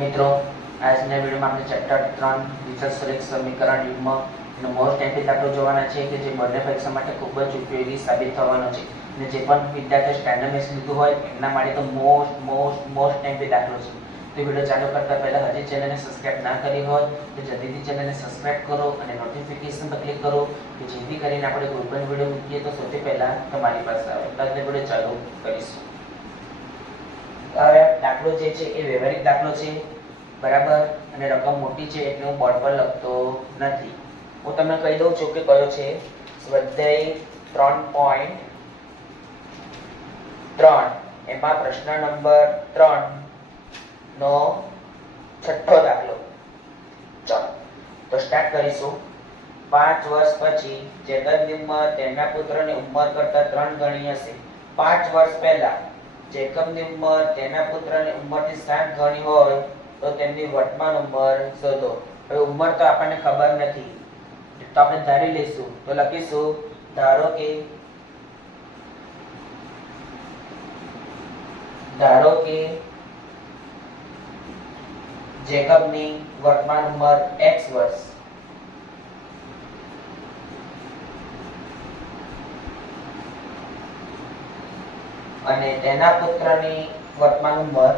મિત્રો, આજના વિડીયોમાં આપણે ચેપ્ટર 3 વિશેષ સમીકરણ યુગ્મનો મોસ્ટ એમ્પી દાખલો જોવાના છે કે જે બંને પરીક્ષા માટે ખૂબ જ ઉપયોગી સાબિત થવાનો છે. અને જે પણ વિદ્યાર્થીઓ સ્ટેન્ડર્ડ મેથ્સ લીધું હોય એમના માટે તો મોસ્ટ એમ્પી દાખલો છે. તો વિડીયો ચાલુ કરતા પહેલા હજી ચેનલને સબસ્ક્રાઇબ ના કરી હોય તો જલ્દીથી ચેનલને સબસ્ક્રાઇબ કરો અને નોટિફિકેશન પર ક્લિક કરો કે જેથી કરીને આપણે કોઈ પણ વિડીયો મૂકીએ તો સૌથી પહેલા તમારી પાસે આવે. તો આજનો વિડીયો ચાલુ કરીશું. હવે દાખલો જે છે એ વ્યવહારિક દાખલો છે, બરાબર, અને રકમ મોટી છે એટલે હું બોર્ડ પર લખતો નથી. હું તમને કહી દઉં છું કે કયો છે. સ્વાધ્યાય 3.3 એમાં પ્રશ્ન નંબર 3 નો છઠ્ઠો દાખલો. ચાલો તો સ્ટાર્ટ કરીશું. 5 વર્ષ પછી જેકબની ઉંમર તેના પુત્રની ઉંમર કરતા 3 ગણી હશે. 5 વર્ષ પહેલા જેકબની ઉંમર તેના પુત્રની ઉંમરથી 7 ગણી હોય તો તેમની વર્તમાન ઉંમર શોધો. હવે ઉંમર તો આપણને ખબર નથી તો આપણે ધારી લઈશું. તો લખીશું ધારો કે જેકબની વર્તમાન ઉંમર x વર્ષ અને તેના પુત્રની વર્તમાન ઉંમર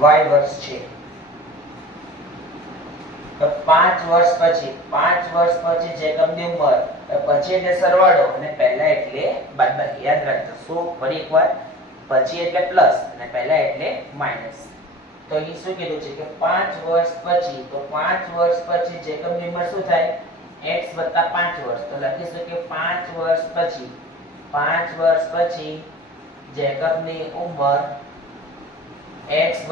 y વર્ષ છે. તો 5 વર્ષ પછી જેકબની ઉંમર, પછી એટલે સરવાળો અને પહેલા એટલે બાદબાકી. યાદ રાખજો. શું? ફરી એકવાર, પછી એટલે પ્લસ અને પહેલા એટલે માઈનસ. તો અહીં શું કીધું છે કે 5 વર્ષ પછી, તો 5 વર્ષ પછી જેકબની ઉંમર શું થાય? x + 5 વર્ષ. તો લખીશું કે 5 વર્ષ પછી જેકબની ઉંમર x +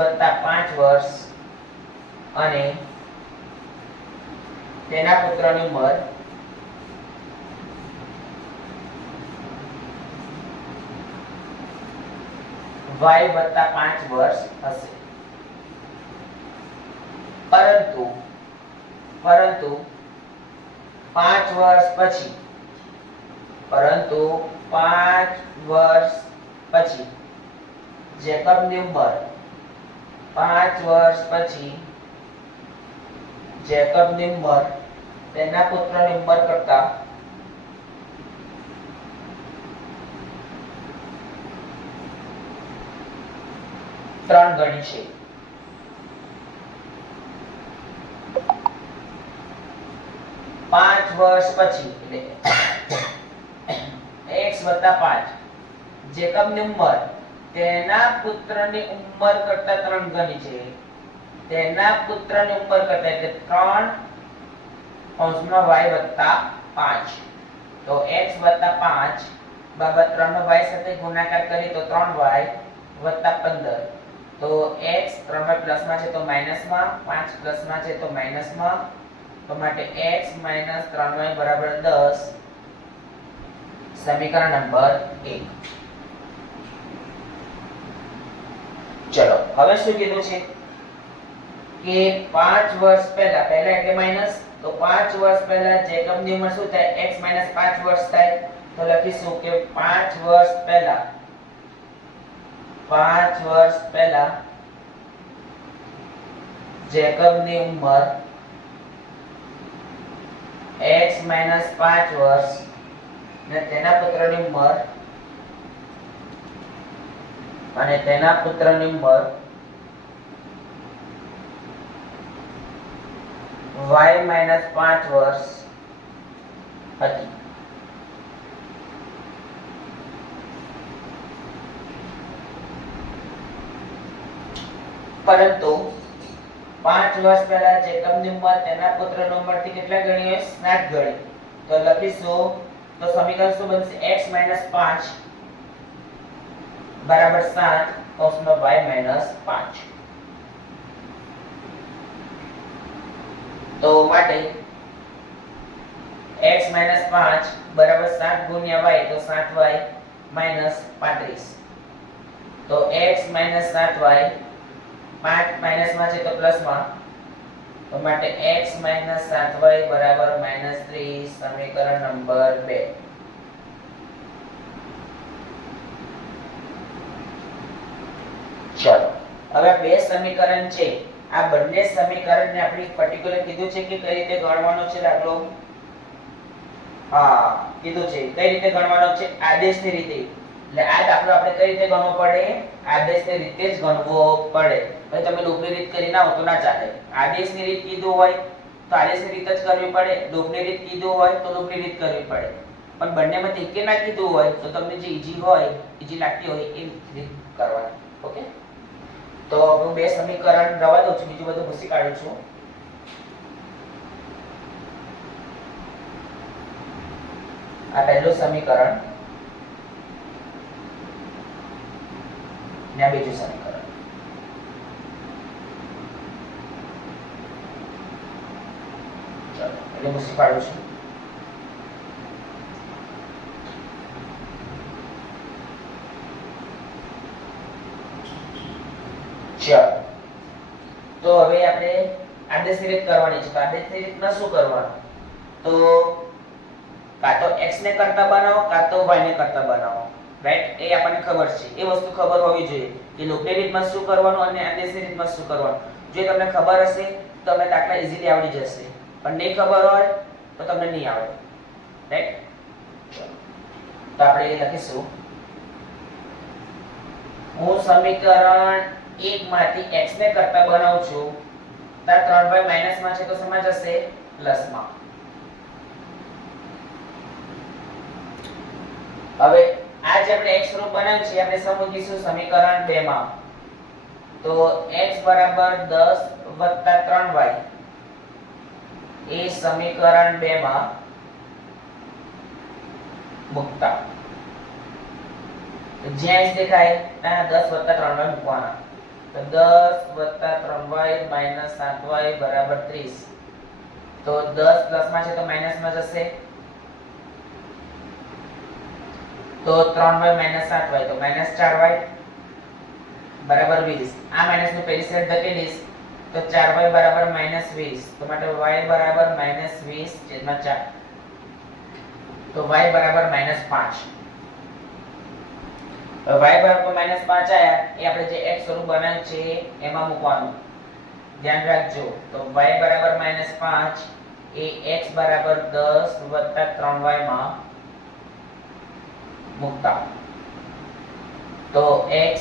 5 વર્ષ અને તેના પુત્રની ઉંમર y + 5 વર્ષ હશે. પરંતુ 5 વર્ષ પછી જેકબની ઉંમર 5 વર્ષ પછી જેકબની ઉંમર તેના પુત્રની ઉંમર કરતા 3 ગણી છે. પાંચ વર્ષ પછી એટલે x + 5 જેકબની ઉંમર તેના પુત્રની ઉંમર કરતા 3 ગણી છે. તેના પુત્રની ઉંમર કરતા એટલે 3 કૌંસમાં y + 5. તો x + 5 બરાબર 3 નો y સાથે ગુણાકાર કરી તો 3y + 15. તો x 3y પ્લસમાં છે તો માઈનસમાં, 5 પ્લસમાં છે તો માઈનસમાં. તો માટે x - 3y = 10. સમીકરણ નંબર 1. ચલો હવે શું કીધું છે કે 5 વર્ષ પહેલા એટલે માઈનસ, તો 5 વર્ષ પહેલા જેકબની ઉંમર શું થાય? x - 5 વર્ષ થાય. તો લખીશું કે 5 વર્ષ પહેલા જેકબની ઉંમર x - 5 વર્ષ અને તેના પુત્રની ઉંમર y - 5 વર્ષ હતી. પરંતુ 5 વર્ષ પહેલા જેકબની ઉંમર તેના પુત્રની ઉંમરથી કેટલા ગણી હોય? 7 ગણી. તો લખીશું, તો સમીકરણ શું બનશે? x - 5 બરાબર 7 કૌંસમાં y - 5. તો માટે x - 5 બરાબર 7 ગુણ્યા y તો 7y - 35. તો x - 7y 5 માઈનસમાં છે તો પ્લસમાં, તો માટે x - 7y બરાબર -3 સમીકરણ નંબર 2. ચલો હવે બે સમીકરણ છે, આ બંને સમીકરણને આપણે પર્ટિક્યુલર કીધું છે કે કઈ રીતે ગણવાનો છે દાખલો. હા કીધું છે કઈ રીતે ગણવાનો છે, આદેશની રીતે. એટલે આ દાખલો આપણે કઈ રીતે ગણવો પડે, આદેશની રીતે જ ગણવો પડે. ભાઈ તમે લૂપની રીત કરીને આવો તો ના ચાલે. આદેશની રીત કીધું હોય તો આદેશની રીત જ કરવી પડે, લૂપની રીત કીધું હોય તો લૂપની રીત કરવી પડે. પણ બંનેમાંથી એકે ના કીધું હોય તો તમને જે ઈઝી હોય, ઈઝી લાગતી હોય એ રીત કરવાની. ઓકે, તો હું બે સમીકરણ રવા દઉં છું, બીજું બધું ભૂસી કાઢું છું. આ પહેલું સમીકરણ ને આ બીજું સમીકરણ. ચલો એટલે ભૂસી કાઢું છું. ચાલો તો હવે આપણે આદેશની રીત કરવાની છે. તો આદેશની રીતમાં શું કરવાનું, તો કાં તો x ને કરતા બનાવો કાં તો y ને કરતા બનાવો. રાઈટ, એ આપણને ખબર છે, એ વસ્તુ ખબર હોવી જોઈએ કે લૂપની રીતમાં શું કરવાનું અને આદેશની રીતમાં શું કરવાનું. જો તમને ખબર હશે તો તમને દાખલા ઈઝીલી આવડી જશે, પણ નહીં ખબર હોય તો તમને નહીં આવડે. રાઈટ, તો આપણે એ લખીશું, હું સમીકરણ 1 માંથી x ને કરતા બનાવું છું, તો 3y માઈનસમાં છે તો શેમાં જશે, પ્લસમાં. હવે આ જે આપણે x રૂપ બનાવ્યું છે આપણે સમજીશું સમીકરણ 2 માં. તો x બરાબર 10 વત્તા 3y એ સમીકરણ 2 માં મૂકતા જ્યાં x દેખાય ત્યાં 10 વત્તા 3y મૂકવાના. તો 10 વત્તા 3y માઈનસ 7y બરાબર 30. તો 10 પ્લસમાં છે તો માઈનસમાં જશે, તો 3y માઈનસ 7y તો માઈનસ 4y બરાબર 20. આ માઈનસ નું પહેલી સાઈડ ધકેલીશ તો 4y બરાબર માઈનસ 20. તો માટે y બરાબર માઈનસ 20 છેદમાં 4. તો y બરાબર માઈનસ 5. y બરાબર માઈનસ 5 આયા એ આપણે જે x સ્વરૂપ બનાવ્યું છે એમાં મૂકવાનું. ધ્યાન રાખજો, તો y બરાબર માઈનસ 5 એ x બરાબર 10 વત્તા 3y માં મૂકતા. તો x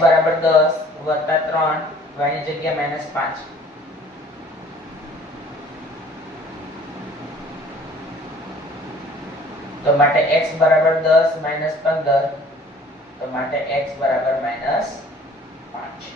બરાબર 10 વત્તા 3 y ની જગ્યાએ માઈનસ 5. તો માટે x બરાબર 10 માઈનસ 15. તો માટે x બરાબર માઈનસ 5.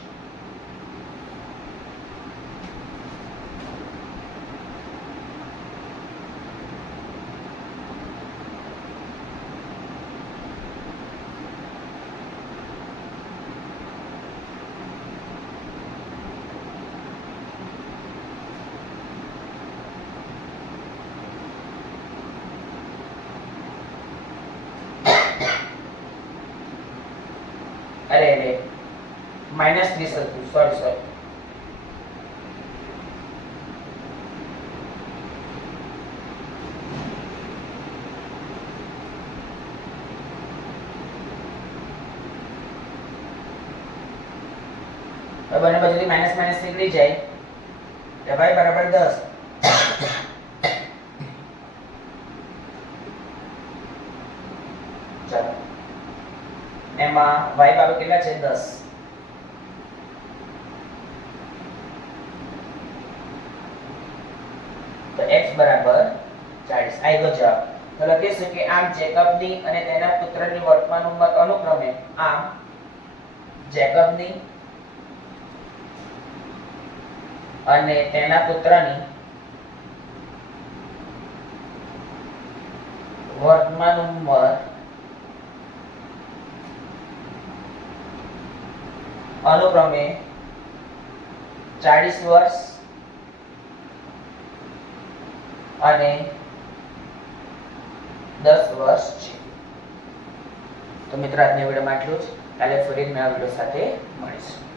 अरे माइनस 30 હતું, સોરી. બંને બાજુથી માઈનસ માઈનસ નીકળી જાય એટલે y બરાબર 10. ચાલો એમાં y બરાબર કેટલા છે 10. તો x બરાબર 40 આવ્યો જવાબ. તો લખીશું કે આમ જેકબની અને તેના પુત્રની વર્તમાન ઉંમર અનુક્રમે આમ જેકબની અને તેના પુત્રની વર્તમાન ઉંમર अनुक्रमे 40 वर्ष અને 10 વર્ષ છે. તો મિત્રો આજના વિડીયોમાં આટલું જ. કાલે ફરી એક નવા વિડીયો સાથે મળીશું.